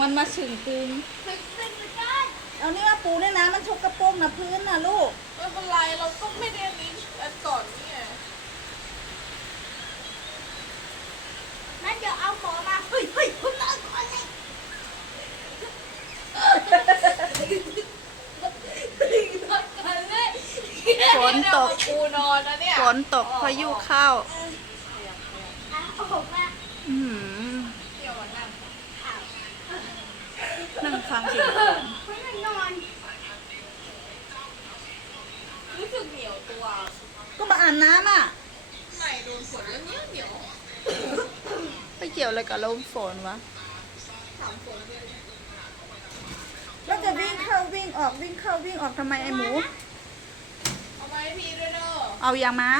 มันมาฉึงตึงตึกตึกตึกได้เอานี่มาปูเนี่ยนะมันชกกระโปรงนะพื้นนะลูก ไม่เป็นไรเราก็ไม่ได้นี้อันก่อนเนี่ยนั่นเดี๋ยวเอาหมอมาเฮ้ยเฮ้ยคุณนอนก่อนเลยฝนตกกูนอนนะเนี่ยฝนตกพายุเข้าอะเอาผมมา อื้อหือ เดี๋ยววันนั่ง ข่าว นั่งฟังเสียงฝน ไม่ได้นอน รู้สึ กเหนียวตัวก็มาอาบน้ำอะ ไหนโดนฝนแล้วเหนียวเหนียวไปเกี่ยวอะไรกับลมฝนวะ ถามฝนเลยแล้วจะวิ่งเข้าวิ่งออกวิ่งเข้าวิ่งออกทำไมไอหมู เอามาให้พี่ด้วยเด้อเอาอย่างมา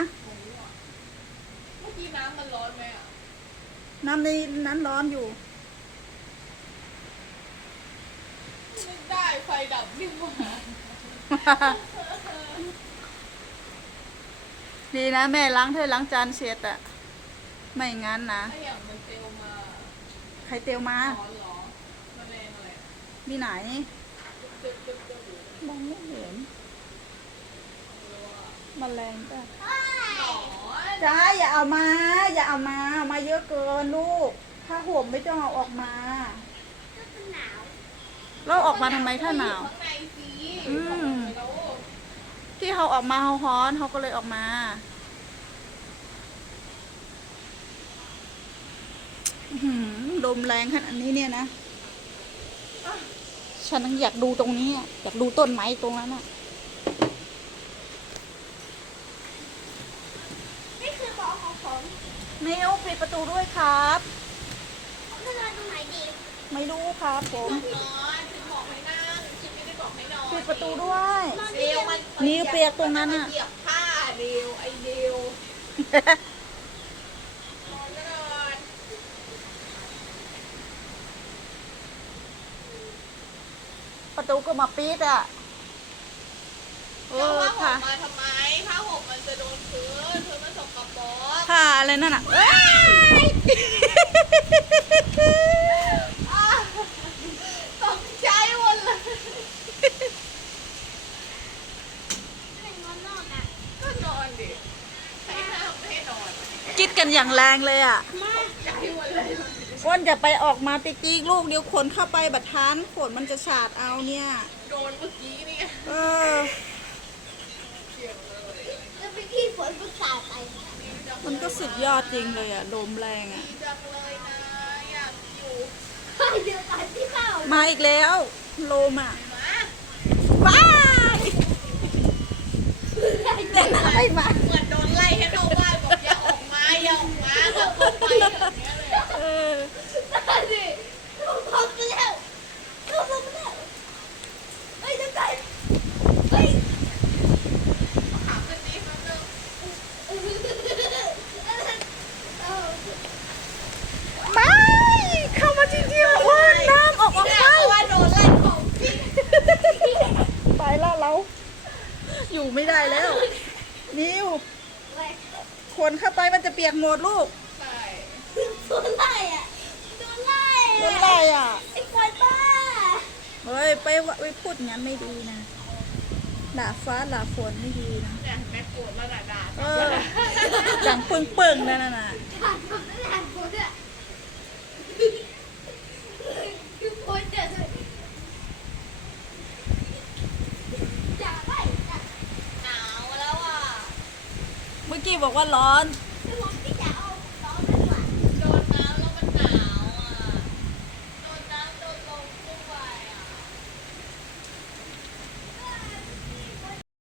เมื่อกี้น้ำมันร้อนไหมอะน้ำในนั้นร้อนอยู่ นึกได้ไฟดับนี่หว่า ดีนะแม่ล้างถ้วยล้างจานเสร็จอะไม่งั้นนะถ้าอย่างมันเซลมาใครเตียวมาร้อนเหรอมะเร็งอะไรมีไหนตึ๊บตึ๊บตึ๊บอยู่มองไม่เห็นเลยว่าแมลงจ้ะหนอนจ้าอย่าเอามา อย่าเอามาเอามาเยอะเกินลูกถ้าห่มไม่ต้องเอาออกมาก็คือหนาวเราออกมาทำไมถ้าหนาวข้างในสิอืมแล้ว ที่เขาออกมาเขาฮ้อนเขาก็เลยออกมาอื้อหือลมแรงขนาดนี้เนี่ยนะ ฉันยังอยากดูตรงนี้อะอยากดูต้นไม้ตรงนั้นอะนี่คือหมอของผมมิวปิดประตูด้วยครับผมจะนอนตรงไหนดีไม่รู้ครับผม ปิดประตูด้วยเดียวมันนิ้วเปียกตรงนั้นอะเหยียบผ้าเดียวไอเดียวนอนก็นอนประตูก็มาปีดอะเอแล้วอผ้าห่ค่ะมมาทำไมผ้าห่มมันจะโดนพื้นพื้นมันสกปรก ค่ะอะไรนั่นอะเอ้ย อ้าวตกใจหมดเลย ให้นอนนอกอะ ก็นอนดิให้ห้ามไม่ให้นอน คิด กันอย่างแรงเลยอะมาใจหมดเลยก้นจะไปออกมาติ๊กๆลูกเดี๋ยวขนเข้าไปบัดทานขนมันจะสาดเอาเนี่ย โดนเมื่อกี้นี่ไงเออเสียงเลยแล้วไปที่ฝนก็สาดไปดีจังมันก็สุดยอดจริงเลยอะลมแรงอะดีจังเลยนะอยากอยู่เดี๋ยวตอนที่เข้ามาอีกแล้วลมอะมาว้ายเดี๋ยวนะไม่มา เหมือนโดนไล่ให้เข้าบ้านบอกอย่าออกมาอย่าออกมาก็เข้าไปอย่างเงี้ยเลยอะ เออ นั่นสิลูกผมไปแล้วลูกผมไปแล้วเฮ้ยจะไปเฮ้ย ถามกันดีแป๊บนึง ไม่เข้ามาจริงๆโอ้ยน้ำออกออก เนี่ย ไป เพราะว่าโดนไล่ของจริง ไปแล้วเรา อยู่ไม่ได้แล้ว นิวคนเข้าไปมันจะเปียกหมดลูกใช่โดนไล่อะโดนไล่โดนอะไล่อะไอ้คนบ้าเฮ้ยไปวะไปพูดงั้นไม่ดีนะด่าฟ้าด่าฝนไม่ดีนะเนี่ยแม่โกรธแล้วด่าด่าเออดังปึ้งปึ้งๆนั่นน่ะ ขาดคนไม่ขาดคนอะคือคนจะอย่าไปอย่า หนาวแล้วอะ เมื่อกี้ บอกว่าร้อน